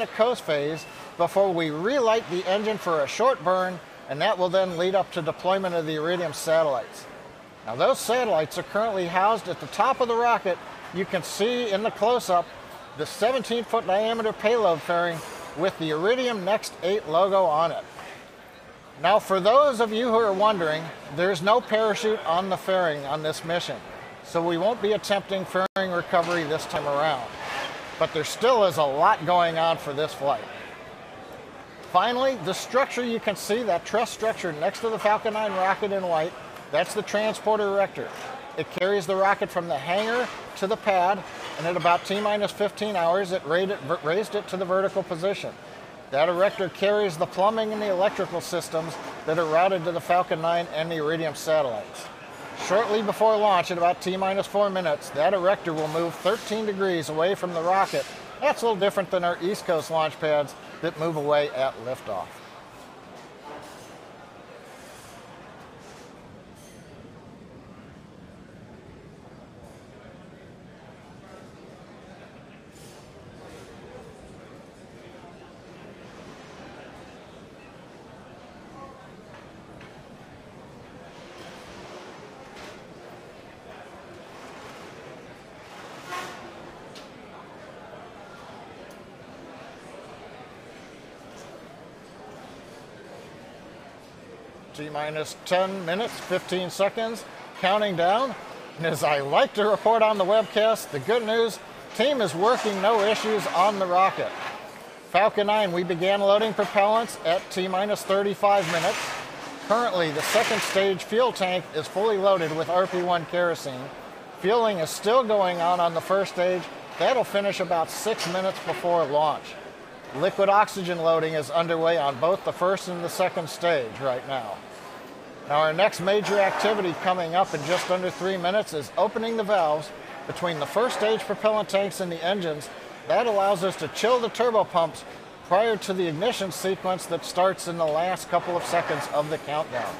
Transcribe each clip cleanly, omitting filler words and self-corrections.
5-minute coast phase before we relight the engine for a short burn, and that will then lead up to deployment of the Iridium satellites. Now those satellites are currently housed at the top of the rocket. You can see in the close-up the 17-foot diameter payload fairing with the Iridium NEXT 8 logo on it. Now for those of you who are wondering, there's no parachute on the fairing on this mission, so we won't be attempting fairing recovery this time around. But there still is a lot going on for this flight. Finally, the structure you can see, that truss structure next to the Falcon 9 rocket in white, that's the transporter erector. It carries the rocket from the hangar to the pad, and at about T-minus 15 hours, it raised it to the vertical position. That erector carries the plumbing and the electrical systems that are routed to the Falcon 9 and the Iridium satellites. Shortly before launch, at about T-minus 4 minutes, that erector will move 13 degrees away from the rocket. That's a little different than our East Coast launch pads that move away at liftoff. T-minus 10 minutes, 15 seconds, counting down. And as I like to report on the webcast, the good news, team is working no issues on the rocket. Falcon 9, we began loading propellants at T-minus 35 minutes. Currently, the second stage fuel tank is fully loaded with RP1 kerosene. Fueling is still going on the first stage. That'll finish about 6 minutes before launch. Liquid oxygen loading is underway on both the first and the second stage right now. Now our next major activity coming up in just under 3 minutes is opening the valves between the first stage propellant tanks and the engines. That allows us to chill the turbo pumps prior to the ignition sequence that starts in the last couple of seconds of the countdown.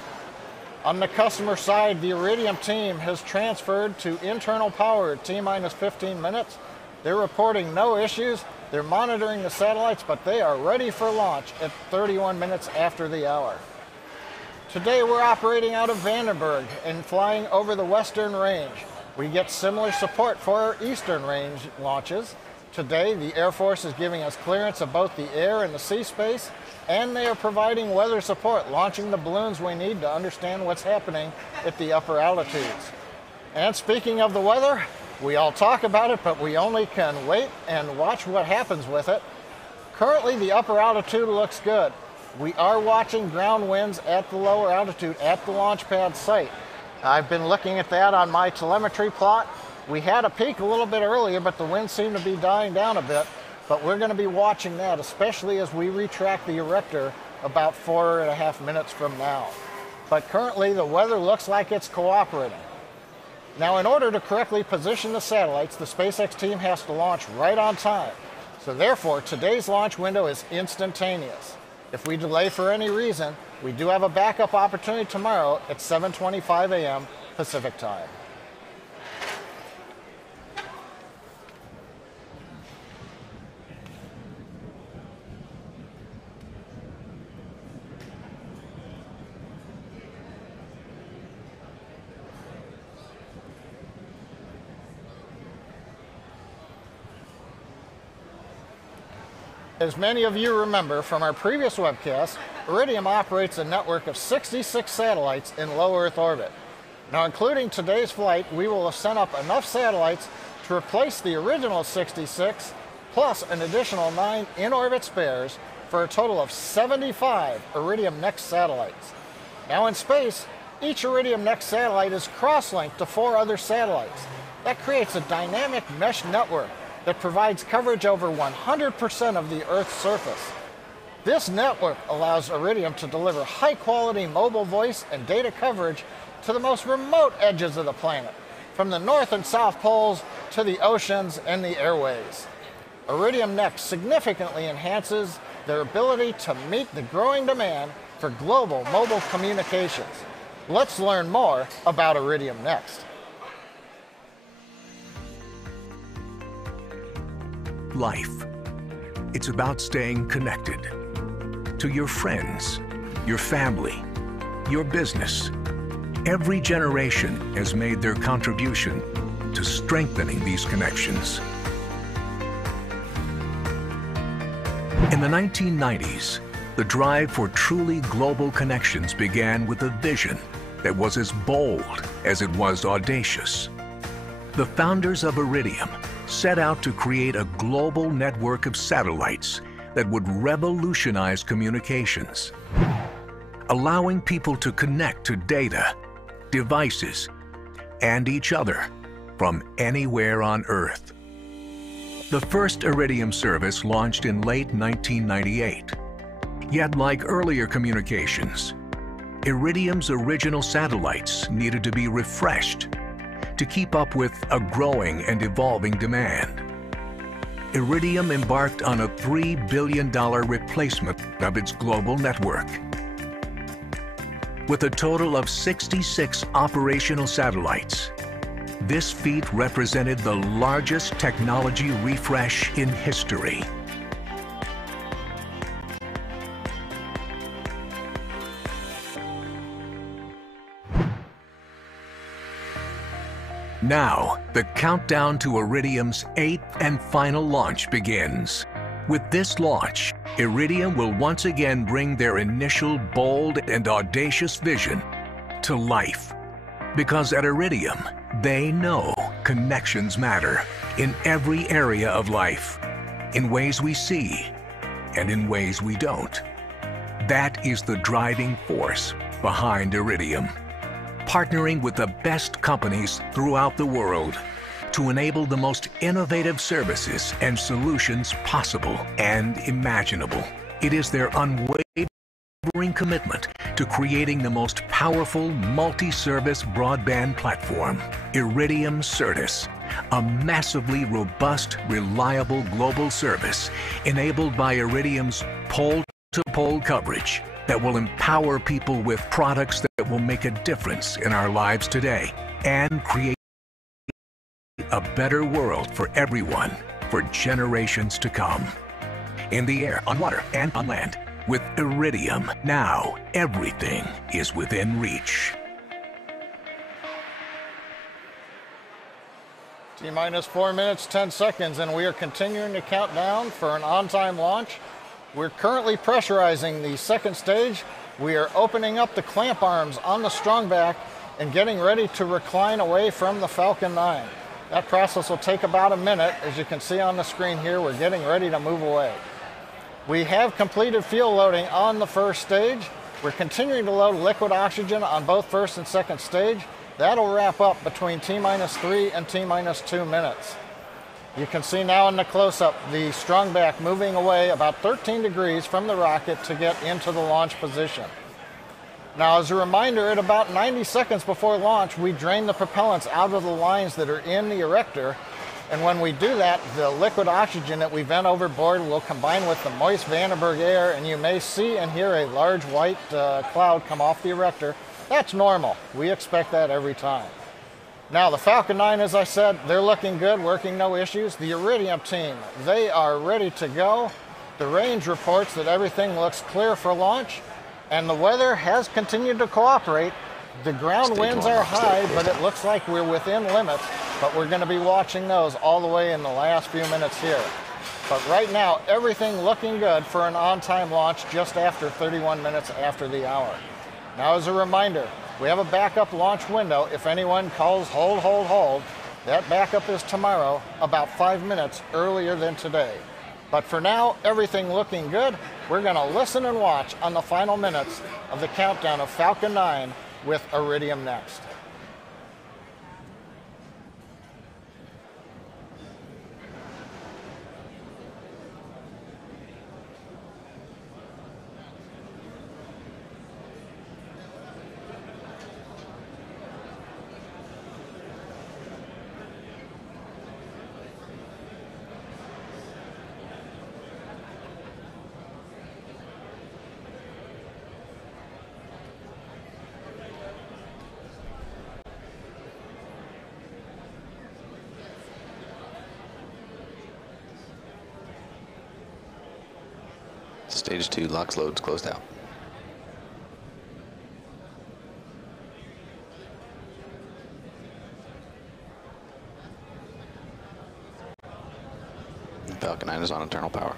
On the customer side, the Iridium team has transferred to internal power at T-minus 15 minutes. They're reporting no issues. They're monitoring the satellites, but they are ready for launch at 31 minutes after the hour. Today we're operating out of Vandenberg and flying over the Western Range. We get similar support for our Eastern Range launches. Today the Air Force is giving us clearance of both the air and the sea space, and they are providing weather support, launching the balloons we need to understand what's happening at the upper altitudes. And speaking of the weather, we all talk about it, but we only can wait and watch what happens with it. Currently, the upper altitude looks good. We are watching ground winds at the lower altitude at the launch pad site. I've been looking at that on my telemetry plot. We had a peak a little bit earlier, but the winds seem to be dying down a bit. But we're going to be watching that, especially as we retract the erector about 4.5 minutes from now. But currently, the weather looks like it's cooperating. Now, in order to correctly position the satellites, the SpaceX team has to launch right on time. So therefore, today's launch window is instantaneous. If we delay for any reason, we do have a backup opportunity tomorrow at 7:25 a.m. Pacific time. As many of you remember from our previous webcast, Iridium operates a network of 66 satellites in low Earth orbit. Now, including today's flight, we will have sent up enough satellites to replace the original 66, plus an additional 9 in-orbit spares, for a total of 75 Iridium NEXT satellites. Now in space, each Iridium NEXT satellite is cross-linked to 4 other satellites. That creates a dynamic mesh network that provides coverage over 100% of the Earth's surface. This network allows Iridium to deliver high-quality mobile voice and data coverage to the most remote edges of the planet, from the North and South Poles to the oceans and the airways. Iridium NEXT significantly enhances their ability to meet the growing demand for global mobile communications. Let's learn more about Iridium NEXT. Life. It's about staying connected to your friends, your family, your business. Every generation has made their contribution to strengthening these connections. In the 1990s, the drive for truly global connections began with a vision that was as bold as it was audacious. The founders of Iridium set out to create a global network of satellites that would revolutionize communications, allowing people to connect to data, devices, and each other from anywhere on Earth. The first Iridium service launched in late 1998. Yet, like earlier communications, Iridium's original satellites needed to be refreshed to keep up with a growing and evolving demand. Iridium embarked on a $3 billion replacement of its global network. With a total of 66 operational satellites, this feat represented the largest technology refresh in history. Now, the countdown to Iridium's 8th and final launch begins. With this launch, Iridium will once again bring their initial bold and audacious vision to life. Because at Iridium, they know connections matter in every area of life, in ways we see and in ways we don't. That is the driving force behind Iridium, partnering with the best companies throughout the world to enable the most innovative services and solutions possible and imaginable. It is their unwavering commitment to creating the most powerful multi-service broadband platform, Iridium Certus, a massively robust, reliable global service enabled by Iridium's pole-to-pole coverage that will empower people with products that will make a difference in our lives today and create a better world for everyone for generations to come. In the air, on water, and on land, with Iridium, now everything is within reach. T-minus 4 minutes, 10 seconds, and we are continuing to count down for an on-time launch. We're currently pressurizing the second stage. We are opening up the clamp arms on the strongback and getting ready to recline away from the Falcon 9. That process will take about a minute. As you can see on the screen here, we're getting ready to move away. We have completed fuel loading on the first stage. We're continuing to load liquid oxygen on both first and second stage. That'll wrap up between T-minus 3 and T-minus 2 minutes. You can see now in the close-up the strongback moving away about 13 degrees from the rocket to get into the launch position. Now, as a reminder, at about 90 seconds before launch, we drain the propellants out of the lines that are in the erector. And when we do that, the liquid oxygen that we vent overboard will combine with the moist Vandenberg air, and you may see and hear a large white cloud come off the erector. That's normal. We expect that every time. Now, the Falcon 9, as I said, they're looking good, working no issues. The Iridium team, they are ready to go. The range reports that everything looks clear for launch, and the weather has continued to cooperate. The ground winds are high, but it looks like we're within limits, but we're going to be watching those all the way in the last few minutes here. But right now, everything looking good for an on-time launch just after 31 minutes after the hour. Now, as a reminder, we have a backup launch window. If anyone calls hold, that backup is tomorrow, about 5 minutes earlier than today. But for now, everything looking good. We're going to listen and watch on the final minutes of the countdown of Falcon 9 with Iridium NEXT. Stage 2 LOX loads closed out. Falcon 9 is on internal power.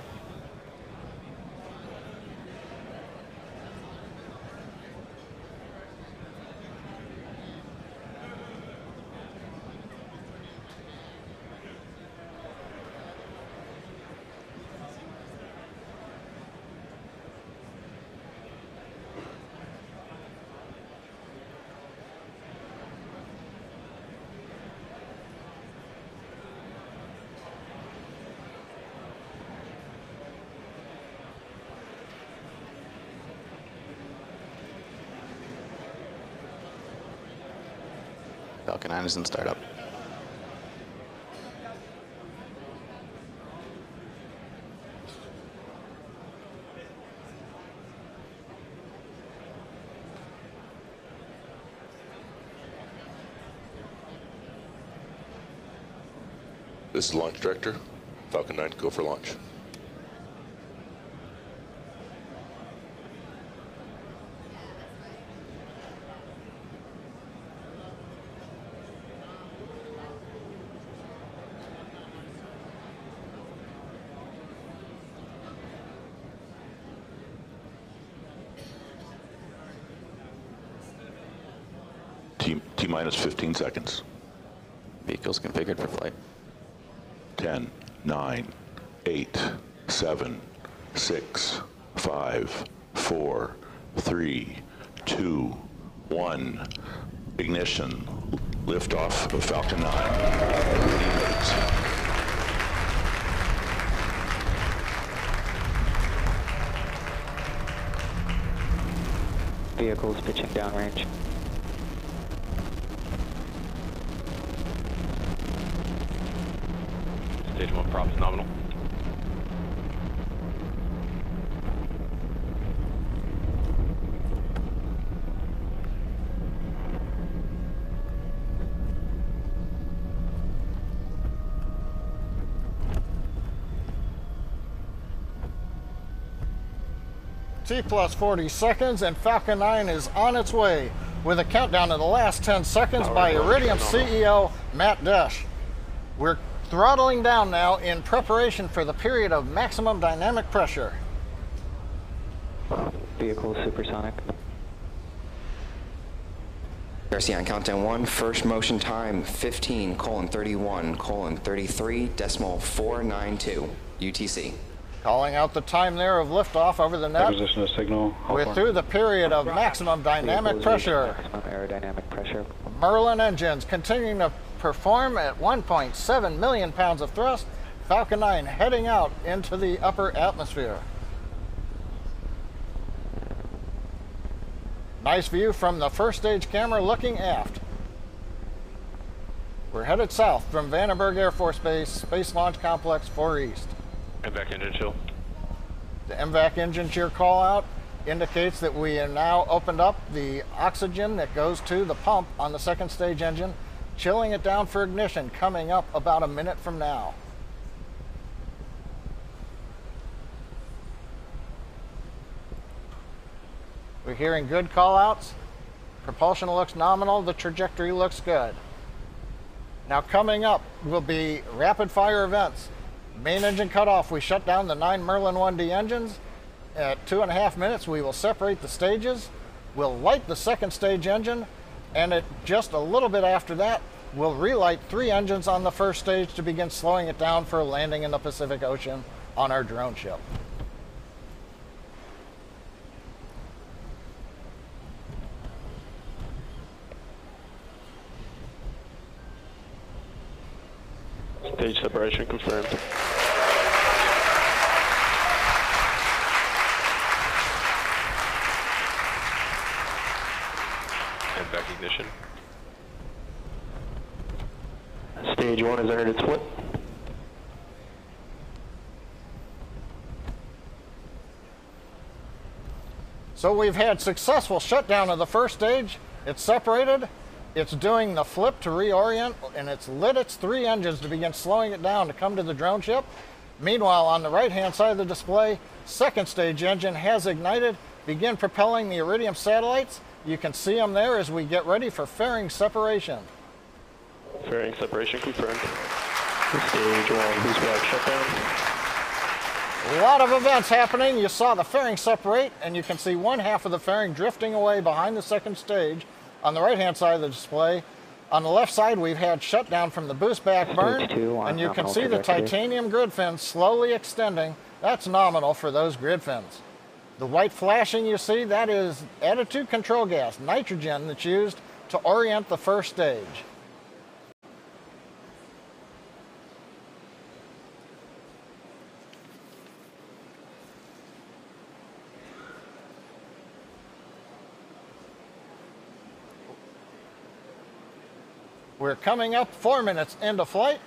Falcon 9 is in startup. This is Launch Director. Falcon 9, go for launch. T-minus 15 seconds. Vehicles configured for flight. 10, 9, 8, 7, 6, 5, 4, 3, 2, 1. Ignition. Liftoff of Falcon 9. Vehicles pitching downrange. Stage 1 props nominal. T plus 40 seconds and Falcon 9 is on its way with a countdown of the last 10 seconds by Iridium CEO Matt Desch. We're throttling down now in preparation for the period of maximum dynamic pressure. Vehicle supersonic. RC on countdown 1, first motion time 15:31:33.492 UTC. Calling out the time there of liftoff over the net. Acquisition of signal. We're through the period of maximum dynamic pressure. Maximum aerodynamic pressure. Merlin engines continuing to perform at 1.7 million pounds of thrust. Falcon 9 heading out into the upper atmosphere. Nice view from the first stage camera looking aft. We're headed south from Vandenberg Air Force Base, Space Launch Complex 4 East. MVAC engine chill. The MVAC engine cheer call out indicates that we have now opened up the oxygen that goes to the pump on the second stage engine, chilling it down for ignition coming up about a minute from now. We're hearing good call outs. Propulsion looks nominal, the trajectory looks good. Now coming up will be rapid fire events. Main engine cutoff, we shut down the 9 Merlin 1D engines. At 2.5 minutes, we will separate the stages. We'll light the second stage engine, and at just a little bit after that, we'll relight 3 engines on the first stage to begin slowing it down for a landing in the Pacific Ocean on our drone ship. Stage separation confirmed. MVAC ignition. Stage 1 has entered its flip. So we've had successful shutdown of the first stage. It's separated. It's doing the flip to reorient, and it's lit its 3 engines to begin slowing it down to come to the drone ship. Meanwhile, on the right-hand side of the display, second stage engine has ignited. Begin propelling the Iridium satellites. You can see them there as we get ready for fairing separation. Fairing separation confirmed. Stage 1 boost back shutdown. A lot of events happening. You saw the fairing separate, and you can see one half of the fairing drifting away behind the second stage on the right-hand side of the display. On the left side, we've had shutdown from the boost back burn, and you can see the titanium grid fins slowly extending. That's nominal for those grid fins. The white flashing you see, that is attitude control gas, nitrogen, that's used to orient the first stage. We're coming up 4 minutes into flight.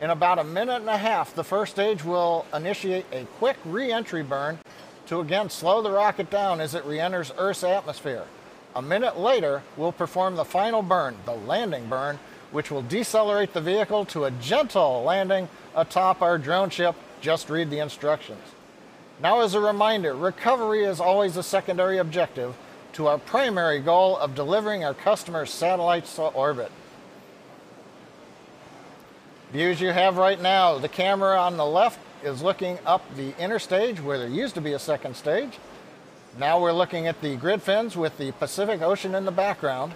In about a minute and a half, the first stage will initiate a quick re-entry burn to again slow the rocket down as it re-enters Earth's atmosphere. A minute later, we'll perform the final burn, the landing burn, which will decelerate the vehicle to a gentle landing atop our drone ship. Just read the instructions. Now, as a reminder, recovery is always a secondary objective to our primary goal of delivering our customers' satellites to orbit. Views you have right now, the camera on the left is looking up the inner stage where there used to be a second stage. Now we're looking at the grid fins with the Pacific Ocean in the background.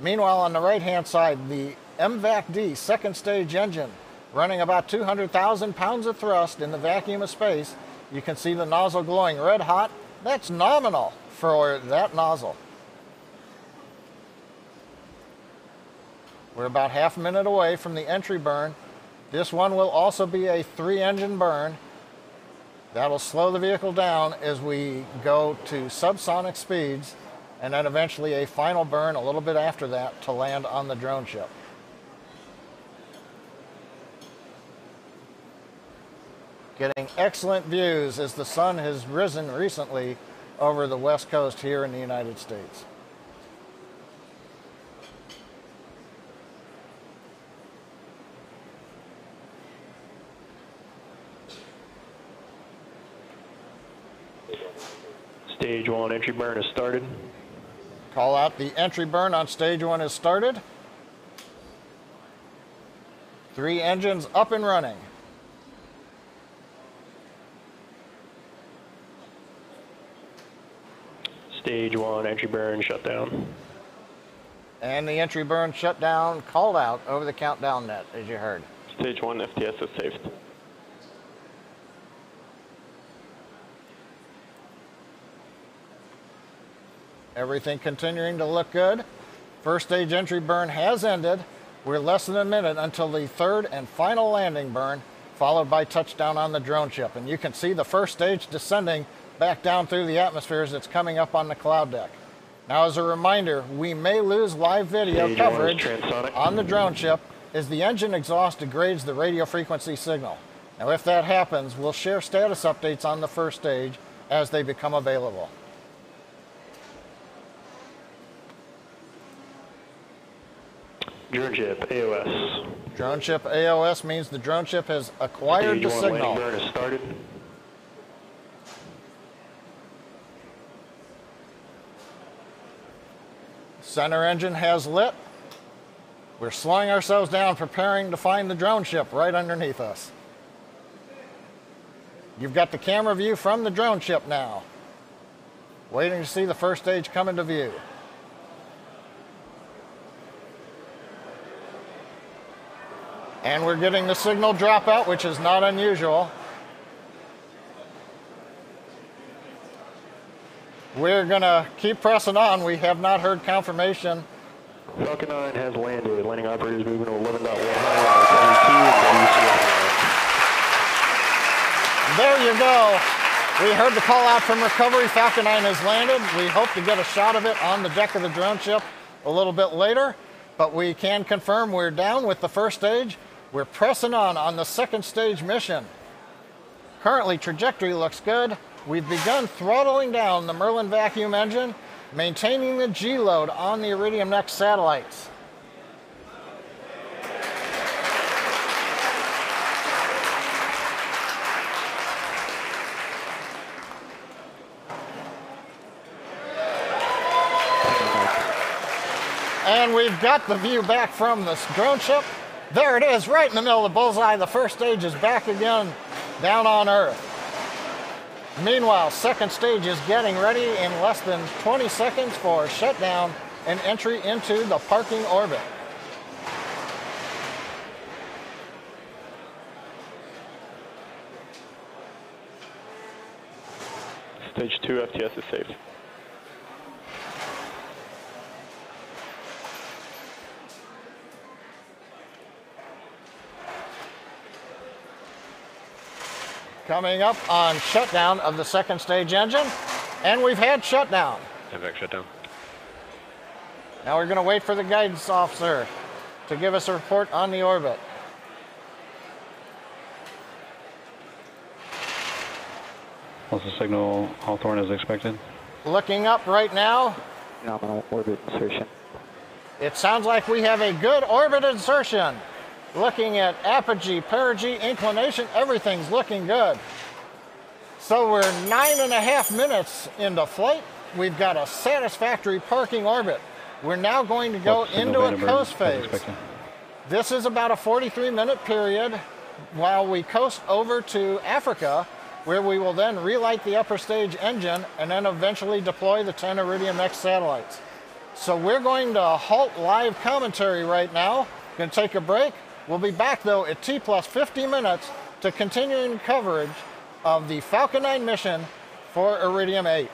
Meanwhile, on the right-hand side, the MVAC-D second stage engine running about 200,000 pounds of thrust in the vacuum of space. You can see the nozzle glowing red hot. That's nominal for that nozzle. We're about half a minute away from the entry burn. This one will also be a 3-engine burn. That'll slow the vehicle down as we go to subsonic speeds, and then eventually a final burn a little bit after that to land on the drone ship. Getting excellent views as the sun has risen recently over the west coast here in the United States. Stage 1 entry burn has started. Call out the entry burn on stage 1 has started. 3 engines up and running. Stage 1 entry burn shut down. And the entry burn shutdown called out over the countdown net, as you heard. Stage 1 FTS is saved. Everything continuing to look good. First stage entry burn has ended. We're less than a minute until the third and final landing burn, followed by touchdown on the drone ship. And you can see the first stage descending back down through the atmosphere as it's coming up on the cloud deck. Now, as a reminder, we may lose live video coverage on the drone ship as the engine exhaust degrades the radio frequency signal. Now, if that happens, we'll share status updates on the first stage as they become available. Drone ship AOS. Drone ship AOS means the drone ship has acquired the signal. Landing burn has started. Center engine has lit. We're slowing ourselves down, preparing to find the drone ship right underneath us. You've got the camera view from the drone ship now. Waiting to see the first stage come into view. And we're getting the signal dropout, which is not unusual. We're going to keep pressing on. We have not heard confirmation. Falcon 9 has landed. Landing operators moving to 11.1 high. There you go. We heard the call out from recovery. Falcon 9 has landed. We hope to get a shot of it on the deck of the drone ship a little bit later, but we can confirm we're down with the first stage. We're pressing on the second stage mission. Currently, trajectory looks good. We've begun throttling down the Merlin vacuum engine, maintaining the G load on the Iridium NEXT satellites. And we've got the view back from the drone ship. There it is, right in the middle of the bullseye. The first stage is back again down on Earth. Meanwhile, second stage is getting ready in less than 20 seconds for shutdown and entry into the parking orbit. Stage 2 FTS is safe. Coming up on shutdown of the second stage engine, and we've had shutdown. MX shutdown. Now we're going to wait for the guidance officer to give us a report on the orbit. Also signal Hawthorne as expected. Looking up right now. Nominal orbit insertion. It sounds like we have a good orbit insertion. Looking at apogee, perigee, inclination, everything's looking good. So we're 9.5 minutes into flight. We've got a satisfactory parking orbit. We're now going to go into a coast phase. This is about a 43-minute period while we coast over to Africa, where we will then relight the upper stage engine and then eventually deploy the 10 Iridium NEXT satellites. So we're going to halt live commentary right now. Going to take a break. We'll be back though at T plus 50 minutes to continuing coverage of the Falcon 9 mission for Iridium-8.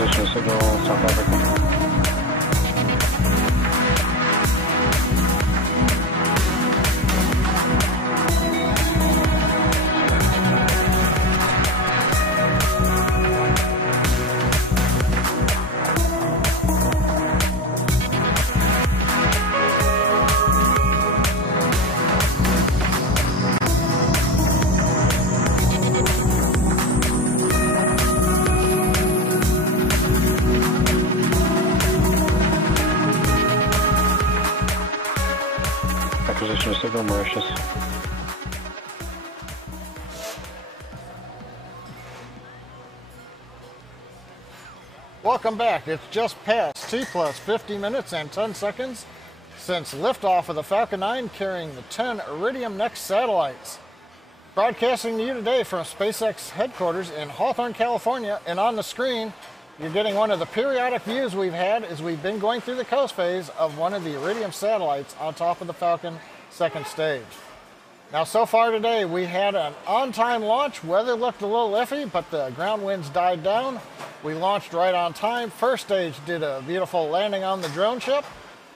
Acquisition of signal, South Africa. Acquisition of signal, Mauritius. Welcome back. It's just past T plus 50 minutes and 10 seconds since liftoff of the Falcon 9 carrying the 10 Iridium NEXT satellites. Broadcasting to you today from SpaceX headquarters in Hawthorne, California, and on the screen you're getting one of the periodic views we've had as we've been going through the coast phase of one of the Iridium satellites on top of the Falcon second stage. Now, so far today, we had an on-time launch. Weather looked a little iffy, but the ground winds died down. We launched right on time. First stage did a beautiful landing on the drone ship.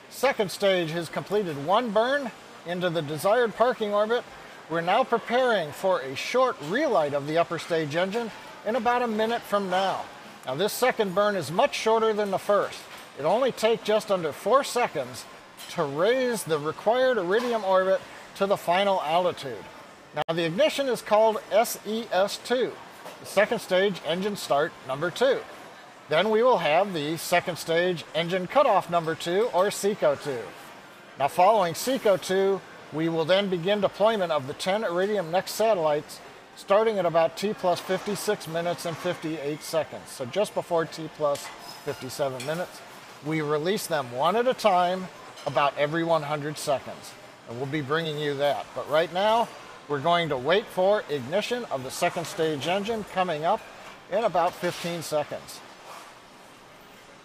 Second stage has completed one burn into the desired parking orbit. We're now preparing for a short relight of the upper stage engine in about a minute from now. Now, this second burn is much shorter than the first. It only takes just under 4 seconds to raise the required Iridium orbit to the final altitude. Now, the ignition is called SES2, the second stage engine start number 2. Then we will have the second stage engine cutoff number 2, or SECO2. Now, following SECO2, we will then begin deployment of the 10 Iridium NEXT satellites, starting at about T plus 56 minutes and 58 seconds. So just before T plus 57 minutes, we release them one at a time about every 100 seconds. And we'll be bringing you that. But right now, we're going to wait for ignition of the second stage engine coming up in about 15 seconds.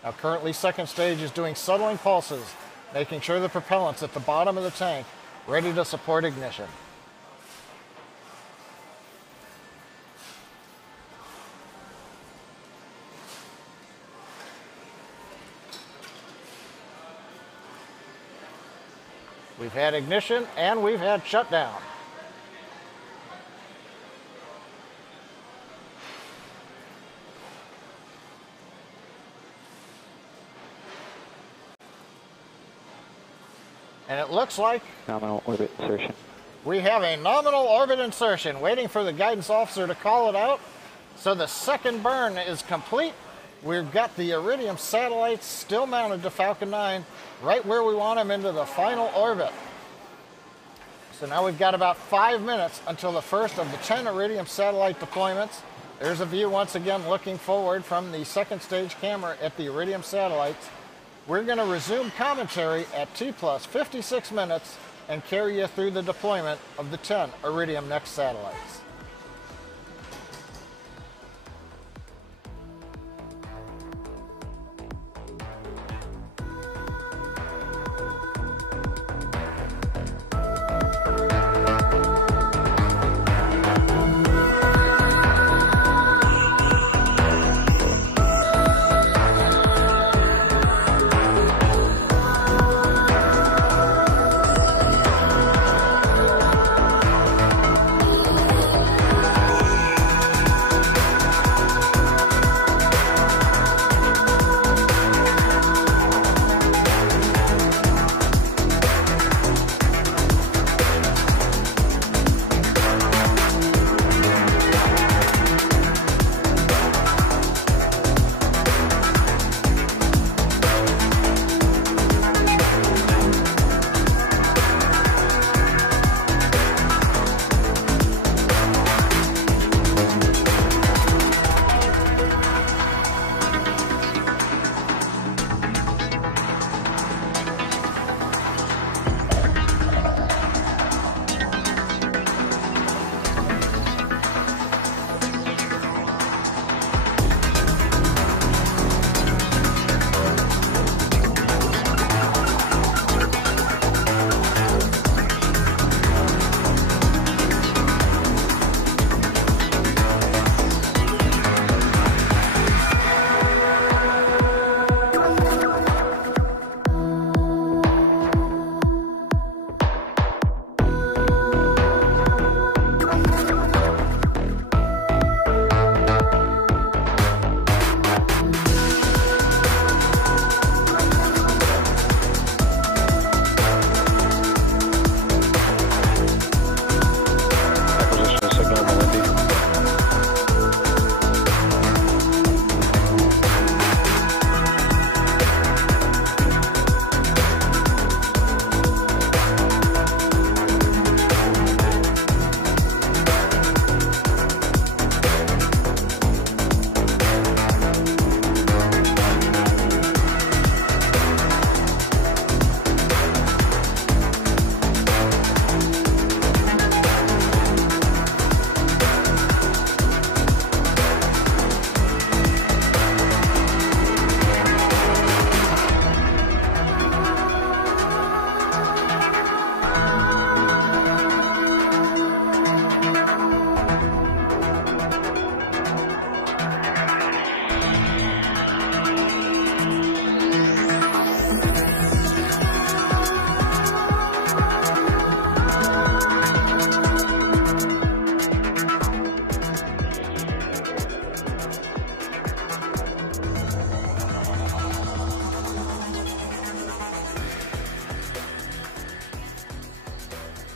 Now, currently, second stage is doing settling pulses, making sure the propellant's at the bottom of the tank, ready to support ignition. We've had ignition and we've had shutdown. And it looks like Nominal orbit insertion. we have a nominal orbit insertion, waiting for the guidance officer to call it out. So the second burn is complete. We've got the Iridium satellites still mounted to Falcon 9, right where we want them, into the final orbit. So now we've got about 5 minutes until the first of the 10 Iridium satellite deployments. There's a view once again looking forward from the second stage camera at the Iridium satellites. We're going to resume commentary at T plus 56 minutes and carry you through the deployment of the 10 Iridium NEXT satellites.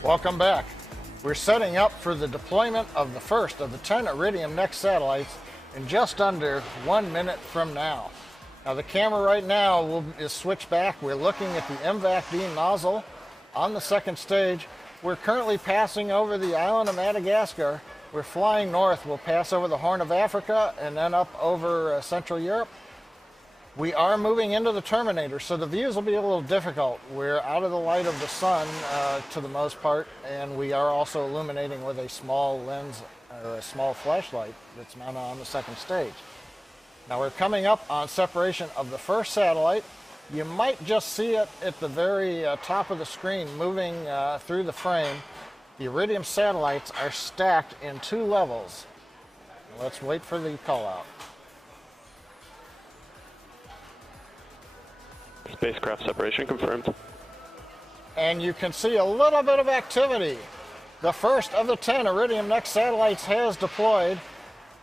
Welcome back. We're setting up for the deployment of the first of the 10 Iridium NEXT satellites in just under 1 minute from now. Now the camera right now is switched back. We're looking at the MVAC-D nozzle on the second stage. We're currently passing over the island of Madagascar. We're flying north. We'll pass over the Horn of Africa and then up over Central Europe. We are moving into the terminator, so the views will be a little difficult. We're out of the light of the sun to the most part, and we are also illuminating with a small lens or a small flashlight that's mounted on the second stage. Now we're coming up on separation of the first satellite. You might just see it at the very top of the screen moving through the frame. The Iridium satellites are stacked in 2 levels. Let's wait for the call out. Spacecraft separation confirmed. And you can see a little bit of activity. The first of the 10 Iridium NEXT satellites has deployed.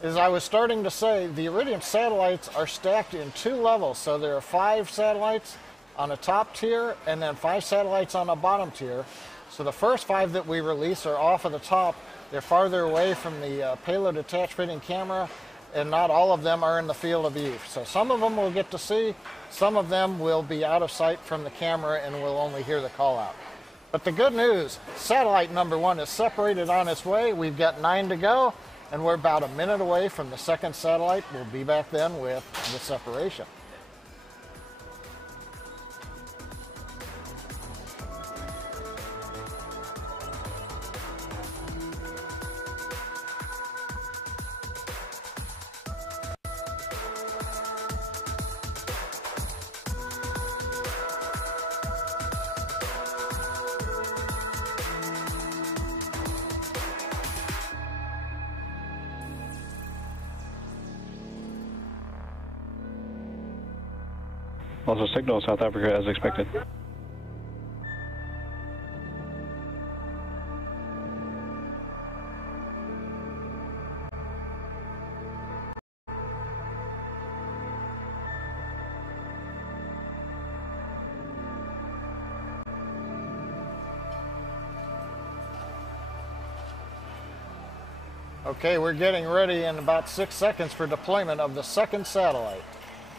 As I was starting to say, the Iridium satellites are stacked in 2 levels. So there are 5 satellites on a top tier and then 5 satellites on a bottom tier. So the first 5 that we release are off of the top. They're farther away from the payload attached fitting camera, and not all of them are in the field of view. So some of them we'll get to see, some of them will be out of sight from the camera and we'll only hear the call out. But the good news, satellite number 1 is separated on its way. We've got 9 to go, and we're about a minute away from the second satellite. We'll be back then with the separation. Also signal South Africa as expected. Okay, we're getting ready in about 6 seconds for deployment of the second satellite.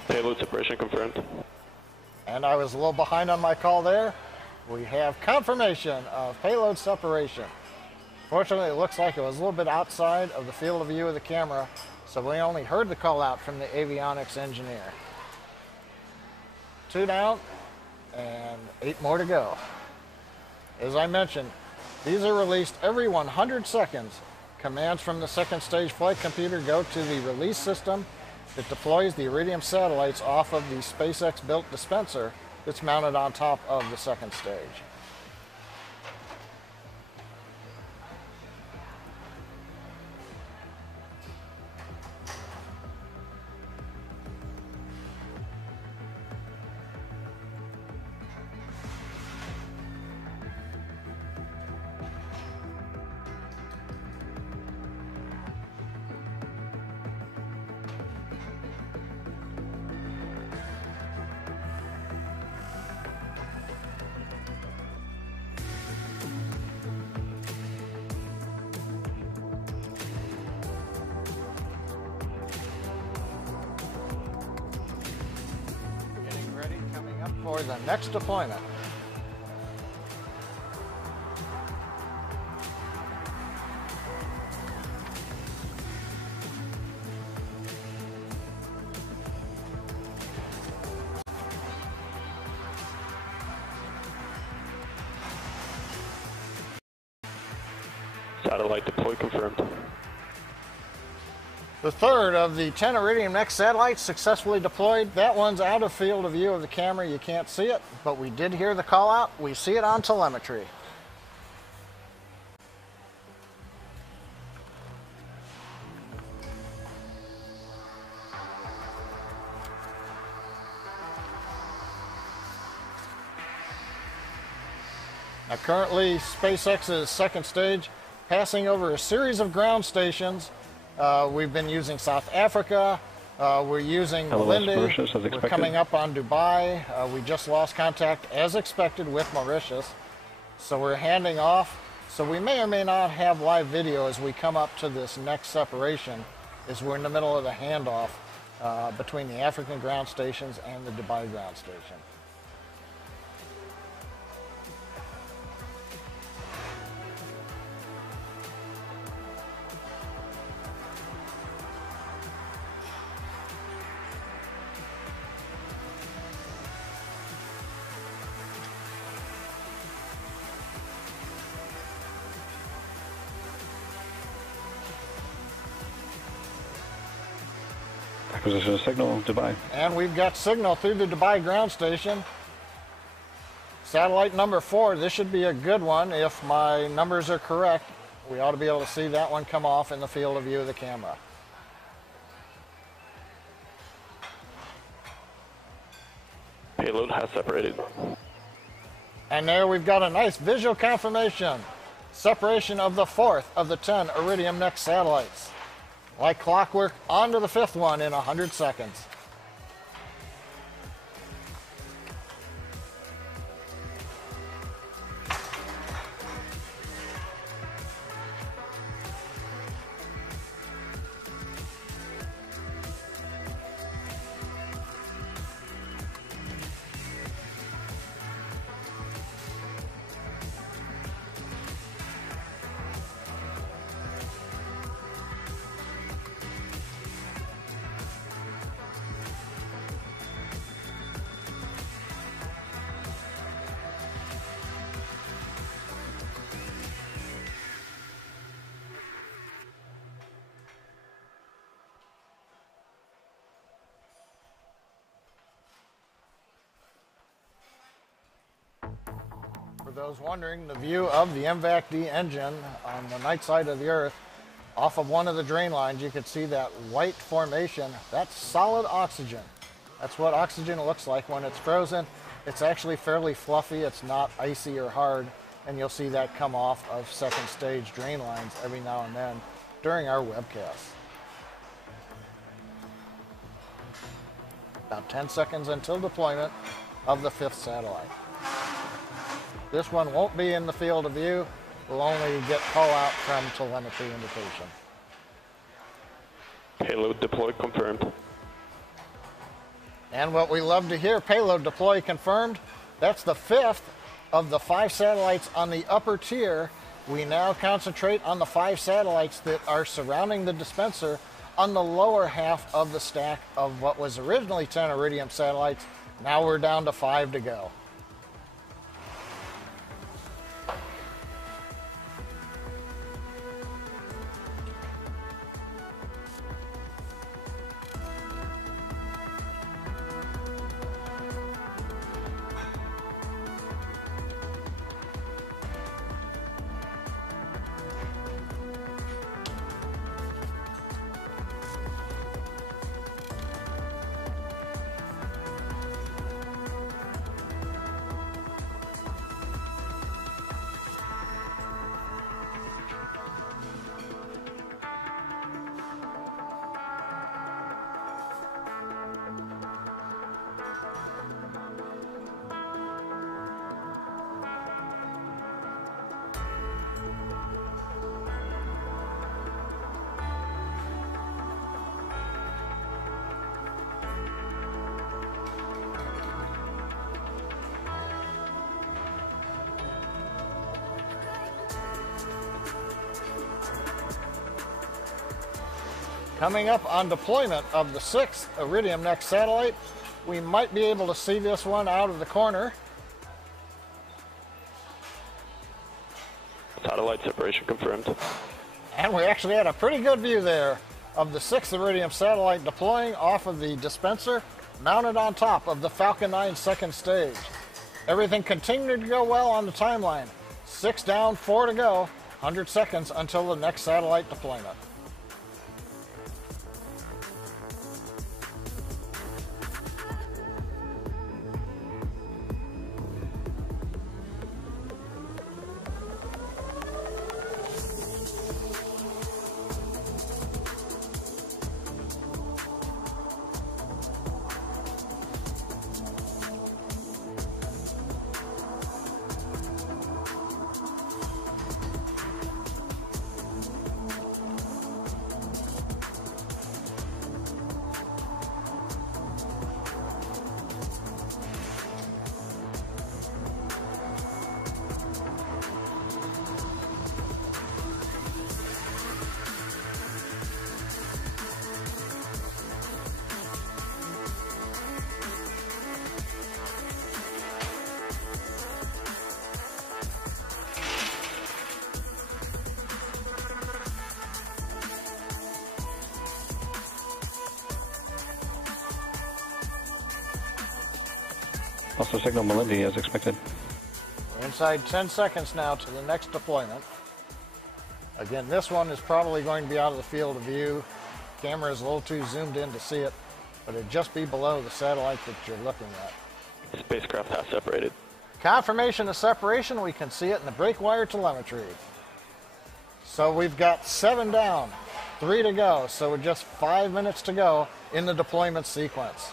Payload separation confirmed. And I was a little behind on my call there. We have confirmation of payload separation. Fortunately, it looks like it was a little bit outside of the field of view of the camera, so we only heard the call out from the avionics engineer. 2 down and 8 more to go. As I mentioned, these are released every 100 seconds. Commands from the second stage flight computer go to the release system. It deploys the Iridium satellites off of the SpaceX built dispenser that's mounted on top of the second stage. For the next deployment. Satellite deploy confirmed. The third of the 10 Iridium NEXT satellites successfully deployed. That one's out of field of view of the camera. You can't see it, but we did hear the call out. We see it on telemetry. Now currently, SpaceX's second stage passing over a series of ground stations. We've been using South Africa. We're using Malindi. We're coming up on Dubai. We just lost contact, as expected, with Mauritius. So we're handing off So we may or may not have live video as we come up to this next separation, as we're in the middle of the handoff between the African ground stations and the Dubai ground station. Acquisition of signal, Dubai. And we've got signal through the Dubai ground station. Satellite number 4, this should be a good one if my numbers are correct. We ought to be able to see that one come off in the field of view of the camera. Payload has separated. And there we've got a nice visual confirmation. Separation of the 4th of the 10 Iridium NEXT satellites. Like clockwork, on to the 5th one in 100 seconds. For those wondering, the view of the MVAC-D engine on the night side of the Earth, off of one of the drain lines, you can see that white formation. That's solid oxygen. That's what oxygen looks like when it's frozen. It's actually fairly fluffy. It's not icy or hard, and you'll see that come off of second stage drain lines every now and then during our webcast. About 10 seconds until deployment of the 5th satellite. This one won't be in the field of view. We'll only get call out from telemetry indication. Payload deploy confirmed. And what we love to hear, payload deploy confirmed. That's the 5th of the 5 satellites on the upper tier. We now concentrate on the 5 satellites that are surrounding the dispenser on the lower half of the stack of what was originally 10 Iridium satellites. Now we're down to 5 to go. Coming up on deployment of the 6th Iridium NEXT satellite, we might be able to see this one out of the corner. Satellite separation confirmed. And we actually had a pretty good view there of the 6th Iridium satellite deploying off of the dispenser, mounted on top of the Falcon 9 second stage. Everything continued to go well on the timeline. 6 down, 4 to go, 100 seconds until the next satellite deployment. Also signal Melindy as expected. We're inside 10 seconds now to the next deployment. Again, this one is probably going to be out of the field of view. Camera is a little too zoomed in to see it, but it'd just be below the satellite that you're looking at. Spacecraft has separated. Confirmation of separation, we can see it in the brake wire telemetry. So we've got 7 down, 3 to go, so with just 5 minutes to go in the deployment sequence.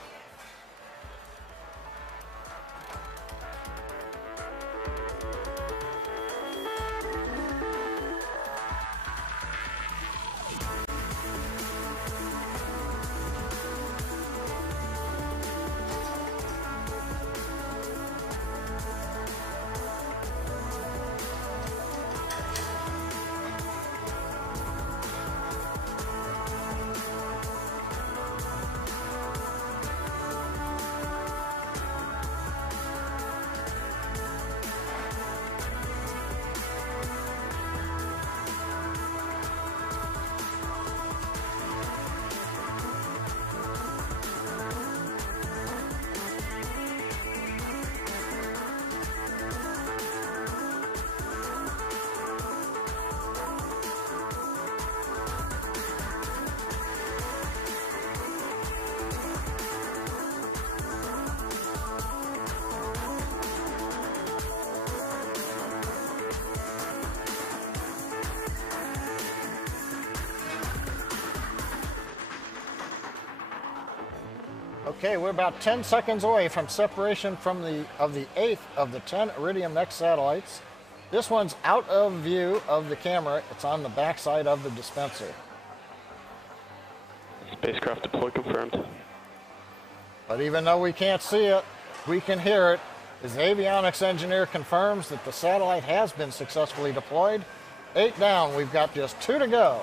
Okay, we're about 10 seconds away from separation from the 8th of the 10 Iridium NEXT satellites. This one's out of view of the camera. It's on the backside of the dispenser. Spacecraft deploy confirmed. But even though we can't see it, we can hear it. His avionics engineer confirms that the satellite has been successfully deployed. 8 down, we've got just 2 to go.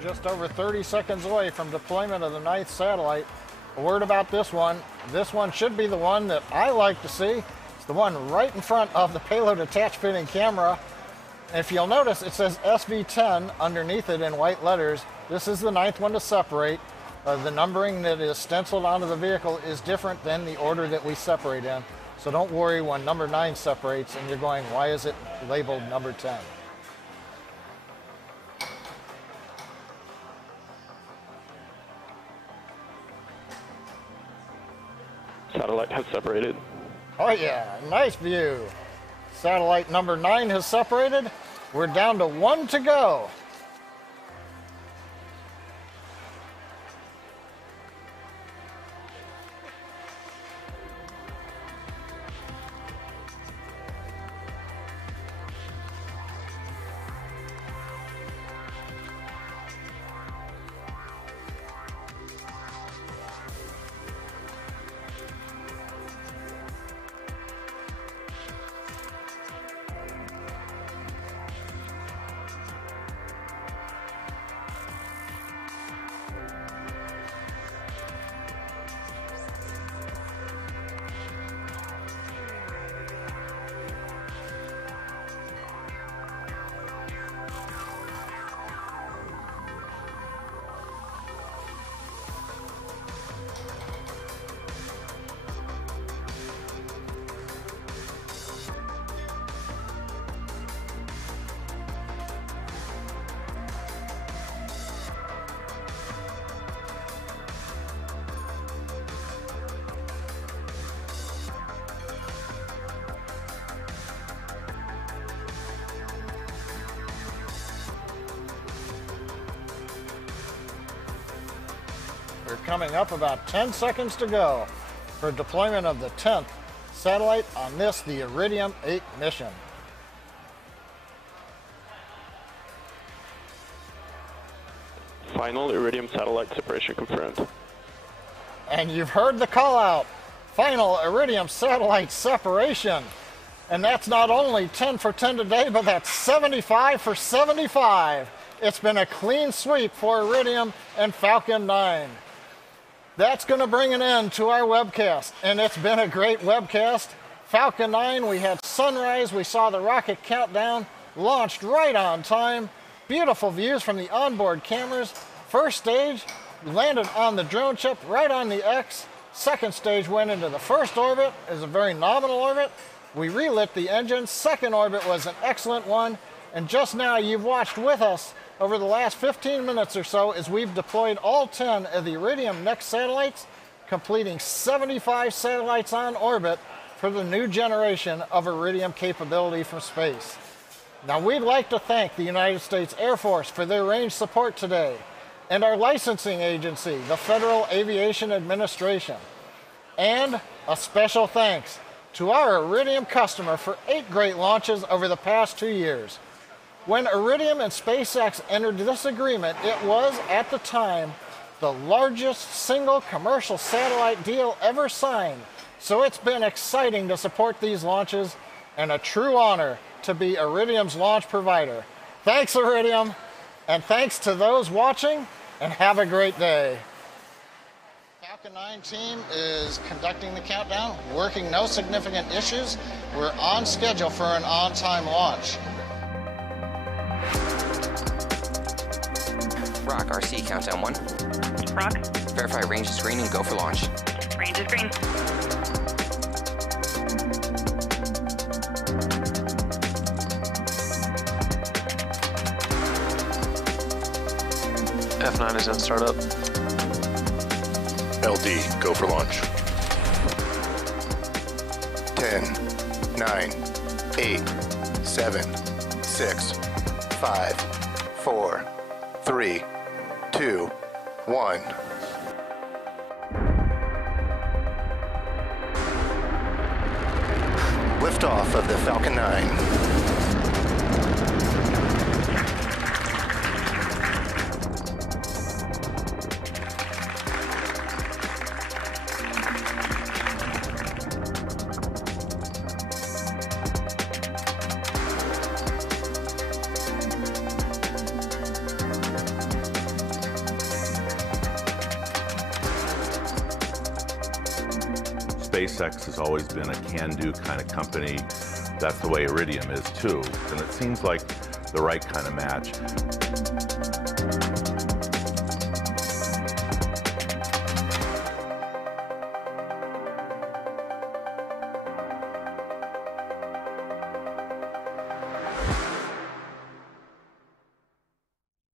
Just over 30 seconds away from deployment of the 9th satellite. A word about this one. This one should be the one that I like to see. It's the one right in front of the payload attach fitting camera. And if you'll notice, it says SV10 underneath it in white letters. This is the 9th one to separate. The numbering that is stenciled onto the vehicle is different than the order that we separate in. So don't worry when number 9 separates and you're going, why is it labeled number 10? Satellite has separated. Oh yeah, nice view. Satellite number 9 has separated. We're down to 1 to go. coming up, about 10 seconds to go for deployment of the 10th satellite on this, the Iridium-8 mission. Final Iridium satellite separation confirmed. And you've heard the call out. Final Iridium satellite separation. And that's not only 10 for 10 today, but that's 75 for 75. It's been a clean sweep for Iridium and Falcon 9. That's going to bring an end to our webcast, and it's been a great webcast. Falcon 9, we had sunrise, we saw the rocket countdown, launched right on time. Beautiful views from the onboard cameras. First stage landed on the drone chip right on the X. Second stage went into the first orbit. It was a very nominal orbit. We relit the engine. Second orbit was an excellent one. And just now you've watched with us over the last 15 minutes or so as we've deployed all 10 of the Iridium NEXT satellites, completing 75 satellites on orbit for the new generation of Iridium capability from space. Now, we'd like to thank the United States Air Force for their range support today, and our licensing agency, the Federal Aviation Administration. And a special thanks to our Iridium customer for 8 great launches over the past 2 years. When Iridium and SpaceX entered this agreement, it was, at the time, the largest single commercial satellite deal ever signed. So it's been exciting to support these launches and a true honor to be Iridium's launch provider. Thanks, Iridium, and thanks to those watching, and have a great day. Falcon 9 team is conducting the countdown, working no significant issues. We're on schedule for an on-time launch. Rock, RC, countdown 1. Rock. Verify range is green and go for launch. Range is green. F9 is in startup. LD, go for launch. 10, 9, 8, 7, 6, 5, 4, 3, 2, 1. Liftoff of the Falcon 9. SpaceX has always been a can-do kind of company. That's the way Iridium is too, and it seems like the right kind of match.